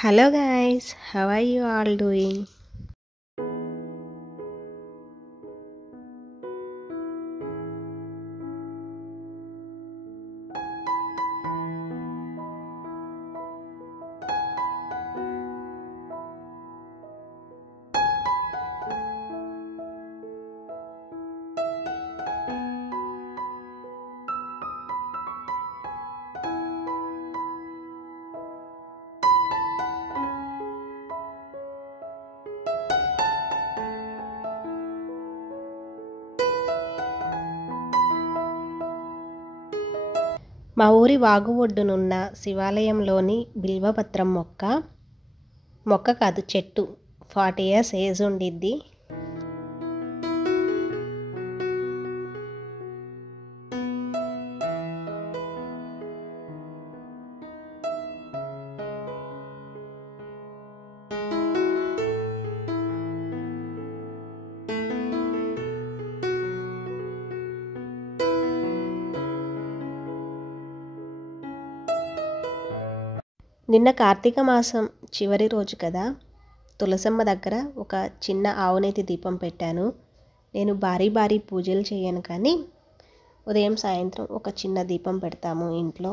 Hello guys, how are you all doing? మా ఊరి వాగు ఒడ్డునున్న శివాలయంలోని బిల్వపత్రం మొక్క కాదు చెట్టు 40 years ఏజ్ ఉండిద్ది. నిన్న కార్తీక మాసం చివరి రోజు కదా, తులసమ్మ దగ్గర ఒక చిన్న ఆవునేతి దీపం పెట్టాను. నేను భారీ పూజలు చేయను, కానీ ఉదయం సాయంత్రం ఒక చిన్న దీపం పెడతాము ఇంట్లో.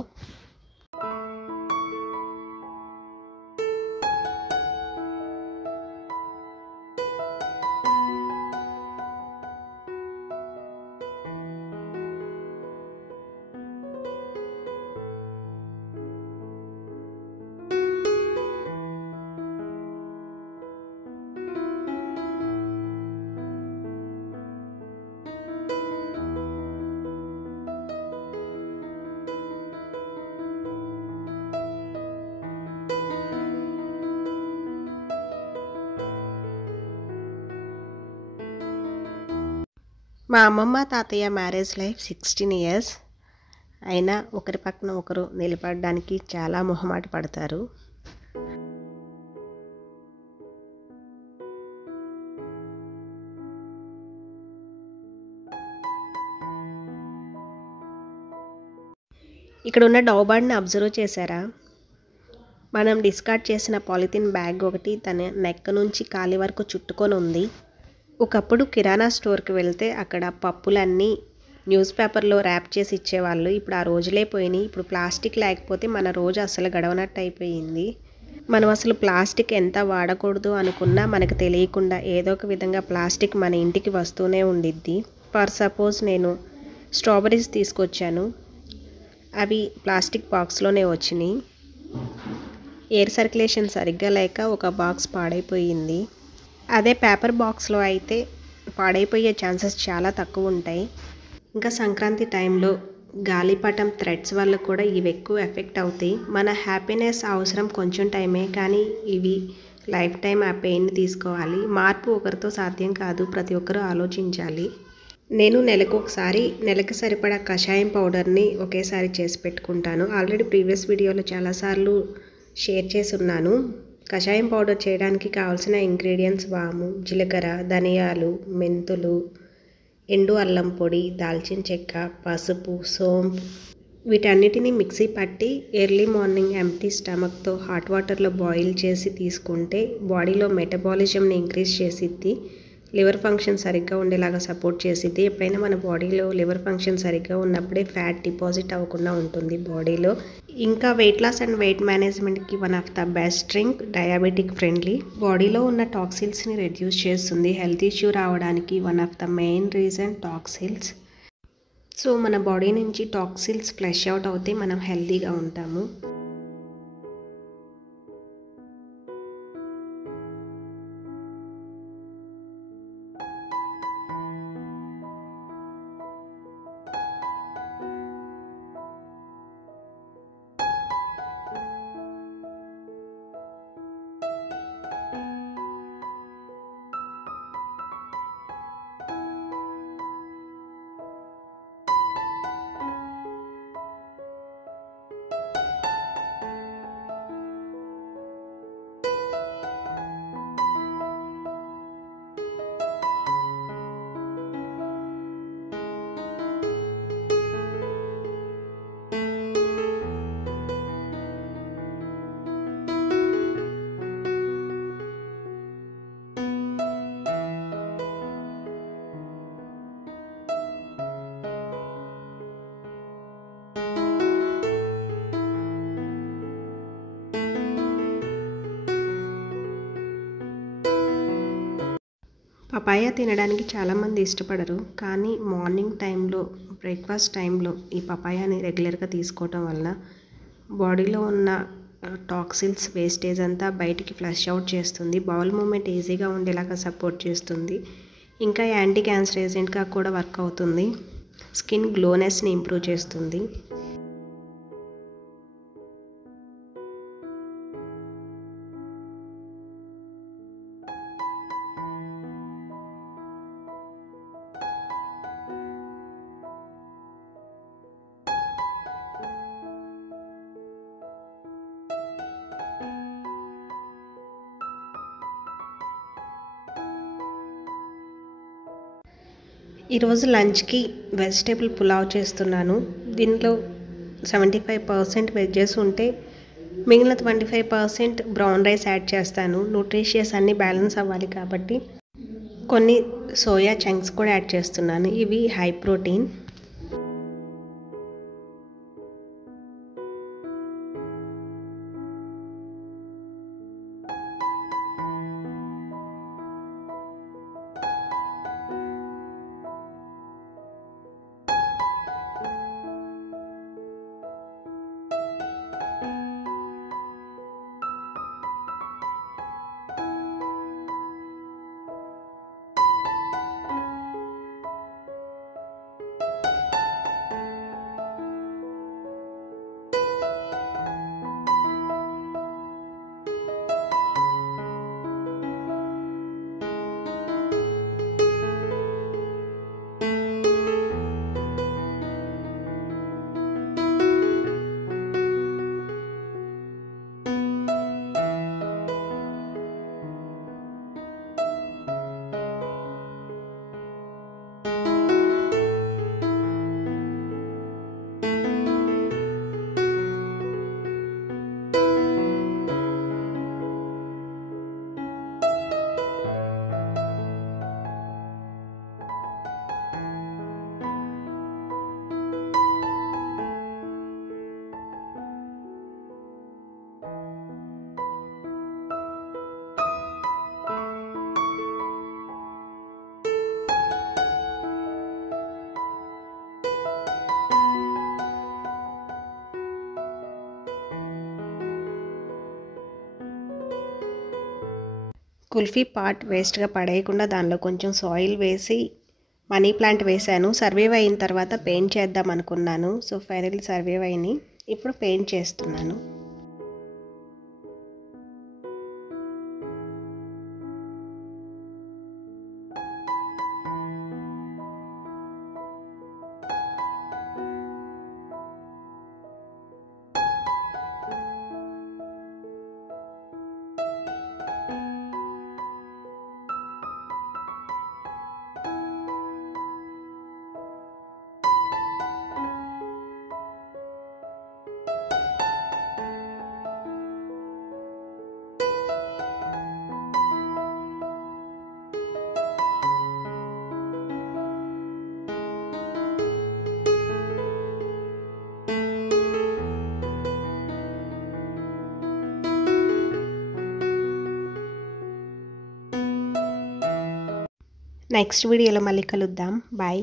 మా అమ్మమ్మ తాతయ్య మ్యారేజ్ లైఫ్ 16 years అయినా ఒకరి పక్కన ఒకరు నిలబడడానికి చాలా మొహమాట పడతారు. ఇక్కడ ఉన్న డౌబార్డ్ని అబ్జర్వ్ చేశారా? మనం డిస్కార్డ్ చేసిన పాలిథిన్ బ్యాగ్ ఒకటి తన నెక్ నుంచి కాలి వరకు చుట్టుకొని ఉంది. ఒకప్పుడు కిరాణా స్టోర్కి వెళ్తే అక్కడ పప్పులన్నీ న్యూస్ పేపర్లో ర్యాప్ చేసి ఇచ్చేవాళ్ళు. ఇప్పుడు ఆ రోజులే పోయినాయి. ఇప్పుడు ప్లాస్టిక్ లేకపోతే మన రోజు అసలు గడవనట్టు అయిపోయింది. మనం అసలు ప్లాస్టిక్ ఎంత వాడకూడదు అనుకున్నా మనకు తెలియకుండా ఏదో ఒక విధంగా ప్లాస్టిక్ మన ఇంటికి వస్తూనే ఉండిద్ది. ఫర్ సపోజ్ నేను స్ట్రాబెర్రీస్ తీసుకొచ్చాను, అవి ప్లాస్టిక్ బాక్స్లోనే వచ్చినాయి. ఎయిర్ సర్క్యులేషన్ సరిగ్గా లేక ఒక బాక్స్ పాడైపోయింది. అదే పేపర్ బాక్స్లో అయితే పాడైపోయే ఛాన్సెస్ చాలా తక్కువ ఉంటాయి. ఇంకా సంక్రాంతి టైంలో గాలిపటం థ్రెడ్స్ వల్ల కూడా ఇవి ఎక్కువ ఎఫెక్ట్ అవుతాయి. మన హ్యాపీనెస్ అవసరం కొంచెం టైమే, కానీ ఇవి లైఫ్ టైం ఆ పెయిన్ని తీసుకోవాలి. మార్పు ఒకరితో సాధ్యం కాదు, ప్రతి ఒక్కరూ ఆలోచించాలి. నేను నెలకు సరిపడా కషాయం పౌడర్ని ఒకేసారి చేసి పెట్టుకుంటాను. ఆల్రెడీ ప్రీవియస్ వీడియోలో చాలాసార్లు షేర్ చేసి ఉన్నాను. కషాయం పౌడర్ చేయడానికి కావాల్సిన ఇంగ్రీడియంట్స్ వాము, జీలకర్ర, ధనియాలు, మెంతులు, ఎండు అల్లం పొడి, దాల్చిన చెక్క, పసుపు, సోంపు వీటన్నిటిని మిక్సీ పట్టి ఎర్లీ మార్నింగ్ ఎంప్టీ స్టమక్తో హాట్ వాటర్లో బాయిల్ చేసి తీసుకుంటే బాడీలో మెటబాలిజంని ఇంక్రీజ్ చేసిద్ది. లివర్ ఫంక్షన్ సరిగ్గా ఉండేలాగా సపోర్ట్ చేసిద్ది. ఎప్పుడైనా మన బాడీలో లివర్ ఫంక్షన్ సరిగ్గా ఉన్నప్పుడే ఫ్యాట్ డిపాజిట్ అవ్వకుండా ఉంటుంది బాడీలో. ఇంకా వెయిట్ లాస్ అండ్ వెయిట్ మేనేజ్మెంట్కి one of the best drink, diabetic friendly. బాడీలో ఉన్న టాక్సిల్స్ని రెడ్యూస్ చేస్తుంది. హెల్త్ ఇష్యూ రావడానికి one of the main reason toxins. So మన బాడీ నుంచి టాక్సిల్స్ ఫ్లష్ అవుట్ అవుతే మనం హెల్తీగా ఉంటాము. పపాయ తినడానికి చాలామంది ఇష్టపడరు, కానీ మార్నింగ్ టైంలో బ్రేక్ఫాస్ట్ టైంలో ఈ పపాయాని రెగ్యులర్గా తీసుకోవటం వలన బాడీలో ఉన్న టాక్సిన్స్ వేస్టేజ్ అంతా బయటికి ఫ్లష్ అవుట్ చేస్తుంది. బౌల్ మూమెంట్ ఈజీగా ఉండేలాగా సపోర్ట్ చేస్తుంది. ఇంకా యాంటీ క్యాన్సర్ ఏజెంట్గా కూడా వర్క్ అవుతుంది. స్కిన్ గ్లోనెస్ని ఇంప్రూవ్ చేస్తుంది. ఈరోజు లంచ్కి వెజిటేబుల్ పులావ్ చేస్తున్నాను. దీంట్లో 75% వెజ్జెస్ ఉంటే మిగిలిన 25% బ్రౌన్ రైస్ యాడ్ చేస్తాను. న్యూట్రిషియస్ అన్నీ బ్యాలెన్స్ అవ్వాలి కాబట్టి కొన్ని సోయా చంక్స్ కూడా యాడ్ చేస్తున్నాను. ఇవి హై ప్రోటీన్. కుల్ఫీ పార్ట్ వేస్ట్గా పడేయకుండా దానిలో కొంచెం సాయిల్ వేసి మనీ ప్లాంట్ వేశాను. సర్వైవ్ అయిన తర్వాత పెయింట్ చేద్దాం అనుకున్నాను. సో ఫైనల్లీ సర్వైవ్ అయినాయి. ఇప్పుడు పెయింట్ చేస్తున్నాను. నెక్స్ట్ వీడియోలో మళ్ళీ కలుద్దాం. బాయ్.